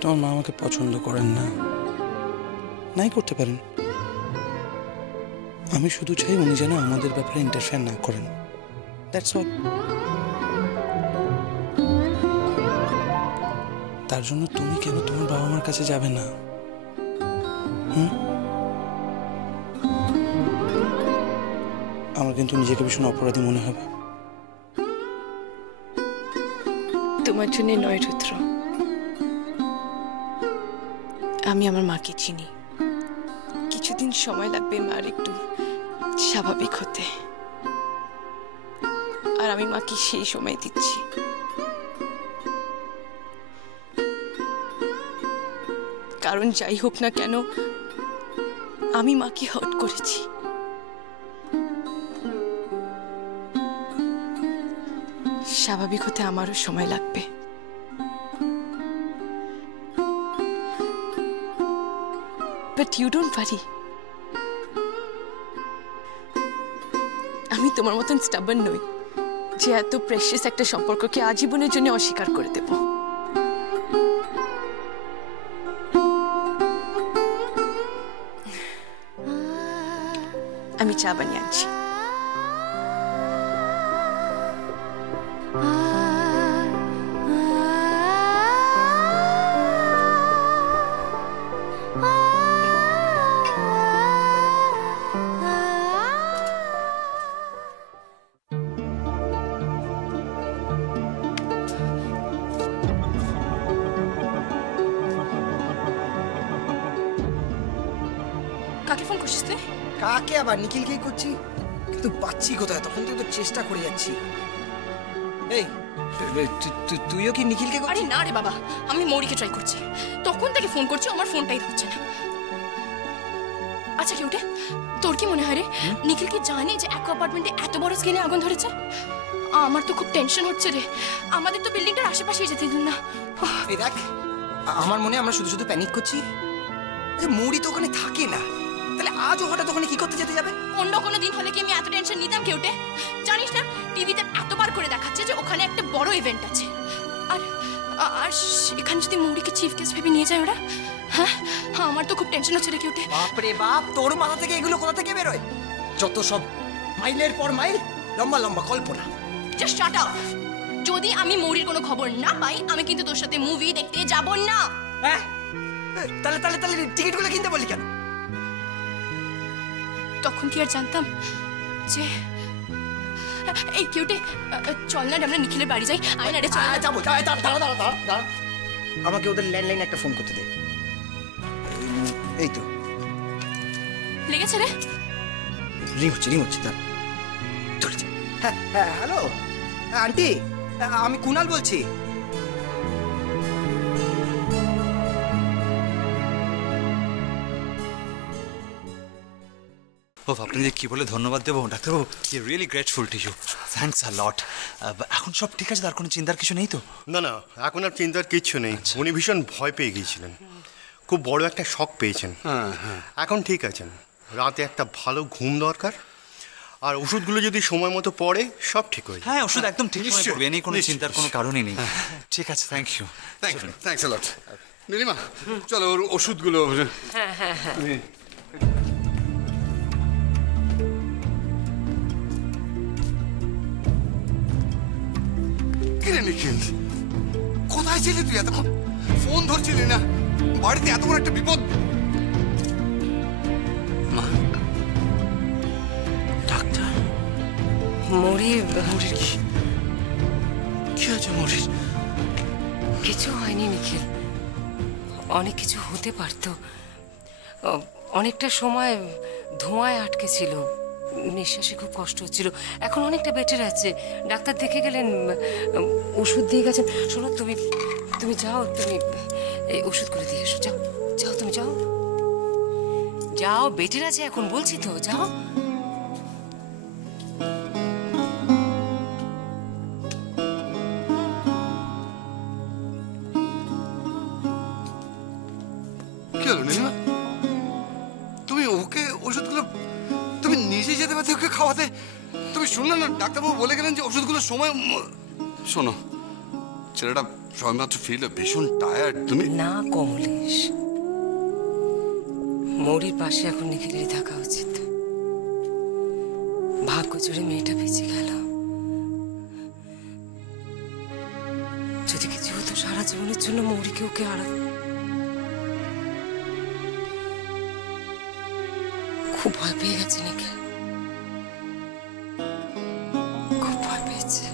তোমার মা আমাকে পছন্দ করেন না, নাই করতে পারেন। আমি শুধু চাই উনি যেন আমাদের ব্যাপারে ইন্টারফেয়ার না করেন। That's all. তার জন্য তুমি কেন তোমার বাবা মার কাছে যাবে না? আমার কিন্তু নিজেকে ভীষণ অপরাধী মনে হবে। তোমার জন্য নয় রুদ্র, আমি আমার মাকে চিনি। কিছুদিন সময় লাগবে মার একটু স্বাভাবিক হতে, আর আমি মাকে সেই সময় দিচ্ছি। কারণ যাই হোক না কেন, আমি মাকে হার্ট করেছি। স্বাভাবিক হতে আমারও সময় লাগবে। But you don't worry. আমি তোমার মতন স্টাবার্ন নই যে এত প্রেশিয়াস একটা সম্পর্ককে আজীবনের জন্য অস্বীকার করে দেব। আমি চা বানিয়ে আনছি। কাকে ফোন করছিস তুই? কাকে আবার? নিখিলকেই করছি, কিন্তু পাচ্ছি কোথায়? তখন থেকে তো চেষ্টা করে যাচ্ছি। এই তুইও কি নিখিলকে? আরে না রে বাবা, আমি মৌরিকে ট্রাই করছি। তখন থেকে ফোন করছি, আমার ফোনটাই ধরছে না। আচ্ছা কিউটে, তোর কি মনে হয় রে, নিখিল কি জানে যে এক অ্যাপার্টমেন্টে এত বড় স্কেলে আগুন ধরেছে? আমার তো খুব টেনশন হচ্ছে রে। আমাদের তো বিল্ডিংটার আশেপাশে যেতে দিন না। এই দেখ, আমার মনে আমরা শুধু শুধু প্যানিক করছি। মৌরি তো ওখানে থাকে না, তাহলে আজও হঠাৎ ওখানে কি করতে যেতে যাবে? অন্য কোনো দিন হলে কি আমি এত টেনশন নিতাম কেউটে? জানিস না, টিভিতে এতবার করে দেখাচ্ছে যে ওখানে একটা বড় ইভেন্ট আছে, আর আর এখানে যদি মৌরিকে চিফ গেস্ট ভেবে নিয়ে যায় ওরা। হ্যাঁ, আমার তো খুব টেনশন হচ্ছে রে কেউটে। বাপরে বাপ, তোর মাথা থেকে এগুলো কোথা থেকে বেরোয়? যত সব মাইলের পর মাইল, লম্বা লম্বা কল্পনা। Just shut up. যদি আমি মৌরির কোনো খবর না পাই, আমি কিন্তু তোর সাথে মুভি দেখতে যাব না। হ্যাঁ, তাহলে তাহলে তাহলে টিকিটগুলো কিনতে বললি কেন? তখন কি আর জানতাম যে এই কিউটে, চল না আমরা নিখিলের বাড়ি যাই। আয় না রে, চল। যাবো। আমাকে ওদের ল্যান্ডলাইনে একটা ফোন করতে দে। এই তো লেগেছে রে। রিং হচ্ছে তার। হ্যাঁ হ্যাঁ, হ্যালো আন্টি, আমি কুনাল বলছি। আপনাদের কি বলে ধন্যবাদ দেবো ডাক্তারবাবু? Really grateful to you, thanks a lot. এখন সব ঠিক আছে, তার কোনো চিন্তার কিছু নেই তো? না না, এখন আর চিন্তার কিচ্ছু নেই। উনি ভীষণ ভয় পেয়ে গিয়েছিলেন, খুব বড় একটা শক পেয়েছেন। এখন ঠিক আছেন। রাতে একটা ভালো ঘুম দরকার, আর ওষুধগুলো যদি সময় মতো পড়ে সব ঠিক হয়ে যায়। হ্যাঁ, ওষুধ একদম ঠিক পড়বে, এই কোনো চিন্তার কোনো কারণই নেই। ঠিক আছে, থ্যাংক ইউ। থ্যাঙ্কস আ লট। নীলিমা, চলো ওর ওষুধগুলো। হ্যাঁ হ্যাঁ হ্যাঁ। কিরে নিখিল, কোথায় ছিলি তুই এতক্ষণ? ফোন ধরছিলি না? বাড়িতে এত বড় একটা বিপদ। ডাক্তার, মৌরির কি হয়েছে? মৌরির কিছু হয়নি নিখিল, অনেক কিছু হতে পারত। অনেকটা সময় ধোঁয়ায় আটকে ছিল, নিঃশ্বাসে খুব কষ্ট হচ্ছিল। এখন অনেকটা বেটার আছে, ডাক্তার দেখে গেলেন, ওষুধ দিয়ে গেছেন। শোনো, তুমি যাও, তুমি এই ওষুধগুলো দিয়ে এসো। যাও যাও, তুমি যাও যাও, বেটার আছে এখন, বলছি তো, যাও। কি হলো নীলিমা? তুমি ওকে ওষুধগুলো তুমি নিজে যেতে পারতে ওকে খাওয়াতে? তুমি শুনলে না ডাক্তারবাবু বলে গেলেন যে ওষুধগুলো সময়। শোনো, ছেলেটা সবেমাত্র ফিরলে, ভীষণ টায়ার্ড তুমি। না কমলেশ, মৌরির পাশে এখন নিখিলেরই থাকা উচিত। ভাগ্য জুড়ে মেয়েটা বেঁচে গেল। যদি কিছু হতো সারা জীবনের জন্য মৌরিকে ওকে হারাতো। খুব ভয় পেয়ে গেছে নিখিল, খুব ভয় পেয়েছে।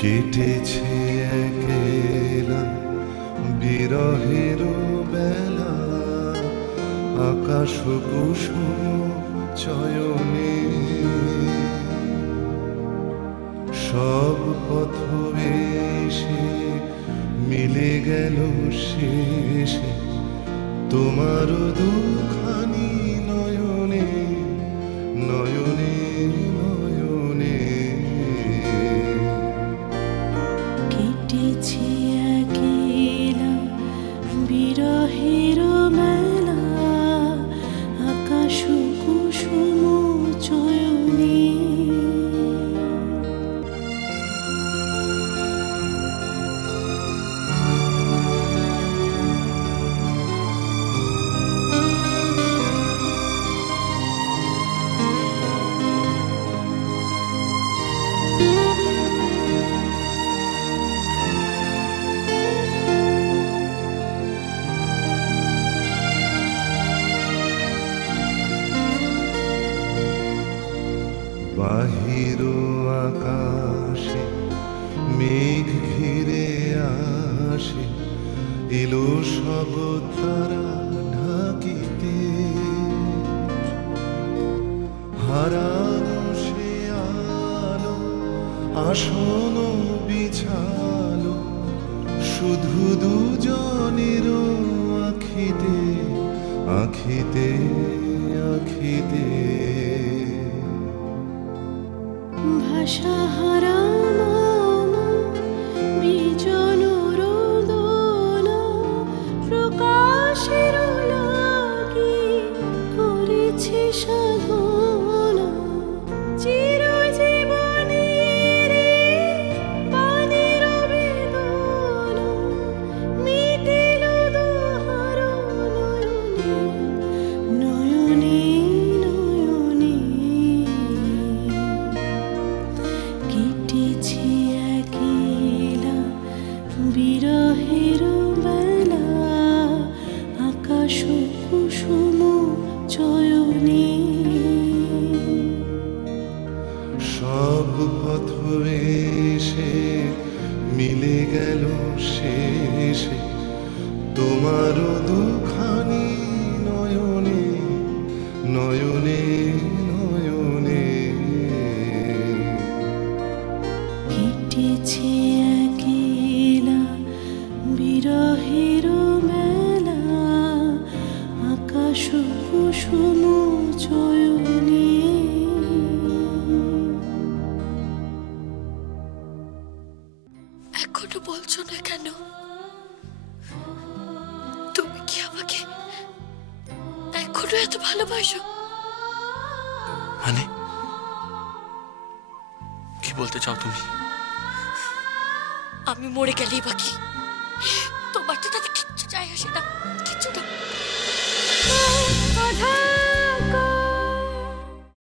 কেটেছে একলা বিরহের বেলা, আকাশ কুসুম চয়নে, সব পথ এসে মিলে গেল শেষে তোমার দুখানি নয়নে নয়নে নয়নে। কেটেছে একলা বিরহের মেলা, আকাশ কুসুম চয়নে, বাহির আকাশে মেঘ ঘিরে আসে, এলো সব তারা ঢাকিতে, হারানো সে আলো আসন বিছালো, শুধু দুজনের আখিতে আখিতে আখিতে। ভাষা হারাম বিজন রোদন, প্রকাশের লাগি করেছে সাধনা, চিরজীবনের পানির বেদনা, মিটিল দোহার নয়নে নয়নে নয়নে। কেটেছে একলা বিরহের বেলা, আকাশ কুসুম চয়নে, সব পথ এসে মিলে গেল শেষে তোমার দুখানি নয়নে নয়নে নয়নে। কেটেছে একলা বিরহের মেলা, আকাশ কুসুম চয়নে। এখনো বলছো না কেন? তুমি কি আমাকে এখনো এত ভালোবাসো? মানে কি বলতে চাও তুমি? আমি মরে গেলেই বাকি, তোমার তো তাতে কিচ্ছু যায় আসে না।